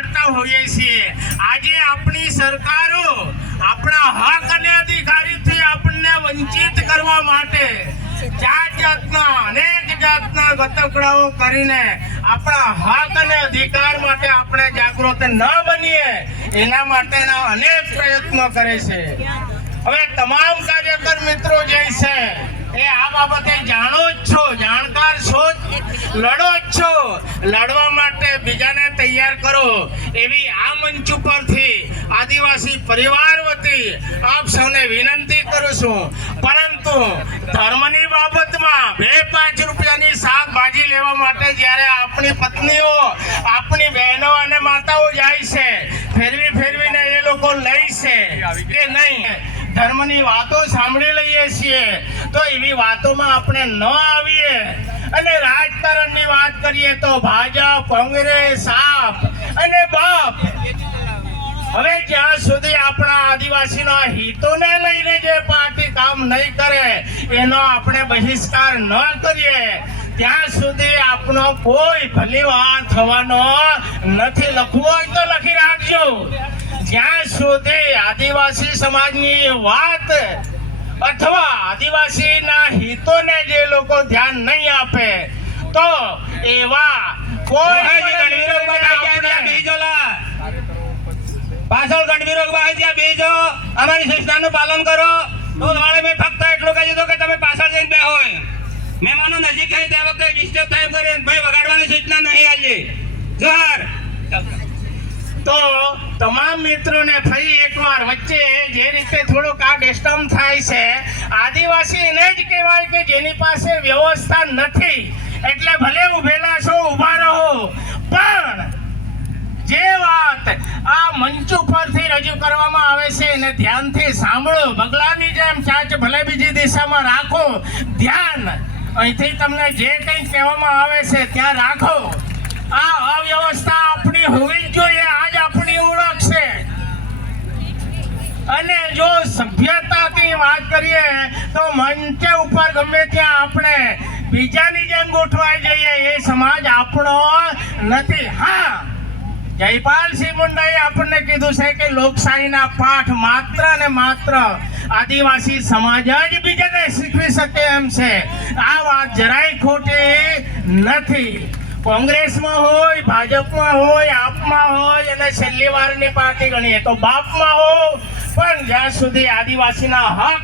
માણતા હોઈએ છીએ। આજે આપણી સરકારો આપણા હક અને અધિકારીથી આપણને વંચિત કરવા માટે અનેક જાતના ગતકડાઓ કરીને આપણા હક અને અધિકાર માટે આપણે જાગૃત ન બનીએ એના માટેના અનેક પ્રયત્નો કરે છે। હવે તમામ કાર્યકર મિત્રો જે છે એ આ બાબતે જાણો જ છો, જાણકાર છો, લડો જ છો। લડવા માટે બીજાને તૈયાર કરો એવી આ મંચ ઉપરથી આદિવાસી પરિવાર વતી આપ સૌને વિનંતી કરું છું। પરંતુ ધર્મની બાબતમાં 2-5 રૂપિયાની શાકભાજી લેવા માટે જ્યારે આપણી પત્નીઓ, આપણી બહેનો અને માતાઓ જાય છે, ફેરવીને એ લોકો લે છે કે નહીં, ધર્મની વાતો સાંભળી લઈએ છીએ તો એવી વાતોમાં આપણે ન આવીએ અને રાજકારણની વાત કરીએ તો ભાજપ, કોંગ્રેસ, આપ અને બાપ। હવે જ્યાં સુધી આપણા આદિવાસીના હિતોને લઈને જે પાર્ટી કામ નહીં કરે એનો આપણે બહિષ્કાર ન કરીએ ત્યાં સુધી આપણો કોઈ ભલીવાર થવાનો નથી। લખવું હોય તો લખી રાખજો। જ્યાં સુધી આદિવાસી સમાજની વાત અથવા આદિવાસીના હિતોને જે લોકો ધ્યાન નહીં આપે તો એવા કોઈ પાછળ ગણવીરો બેજો, અમારી સૂચનાનું પાલન કરો। તો તમારે મેં ફક્ત એટલું કહી દીધું કે તમે પાછળ જઈને બેહો। મહેમાનો નજીક થાય તે વખતે ડિસ્ટર્બ થાય કરે ભાઈ વગાડવાની સૂચના નહીં આજે જોહાર। તો તમામ મિત્રોને ફરી એકવાર વચ્ચે જે રીતે થોડુંક આ ડિસ્ટર્બ થાય છે, આદિવાસી એને જ કહેવાય કે જેની પાસે વ્યવસ્થા નથી। એટલે ભલે ઉભેલા છો, ઊભા રહો, પણ જે વાત આ મંચ ઉપરથી રજૂ કરવામાં આવે છે એને ધ્યાનથી સાંભળો। બગલાની જેમ ચાંચ ભલે બીજી દિશામાં રાખો, ધ્યાન અહીંથી તમને જે કંઈ કહેવામાં આવે છે ત્યાં રાખો। આ અવ્યવસ્થા આપણી હોવી જ જોઈએ, આજ આપણી ઓળખ છે। અને જો સભ્યતાની વાત કરીએ તો મંચ ઉપર ગમે ત્યાં આપણે બીજાની જેમ ગોઠવાઈ જઈએ એ સમાજ આપણો નથી। હા, જયપાલસિંહ મુંડાએ આપણને કીધું છે કે લોકશાહીના પાઠ માત્ર ને માત્ર આદિવાસી સમાજ જ બીજાને શીખવી શકે એમ છે। આ વાત જરાય ખોટી નથી। કોંગ્રેસમાં હોય, ભાજપમાં હોય, આપમાં હોય અને છેલ્લી વારની પાર્ટી ગણીએ તો બાપમાં હો, પણ જ્યાં સુધી આદિવાસીના હક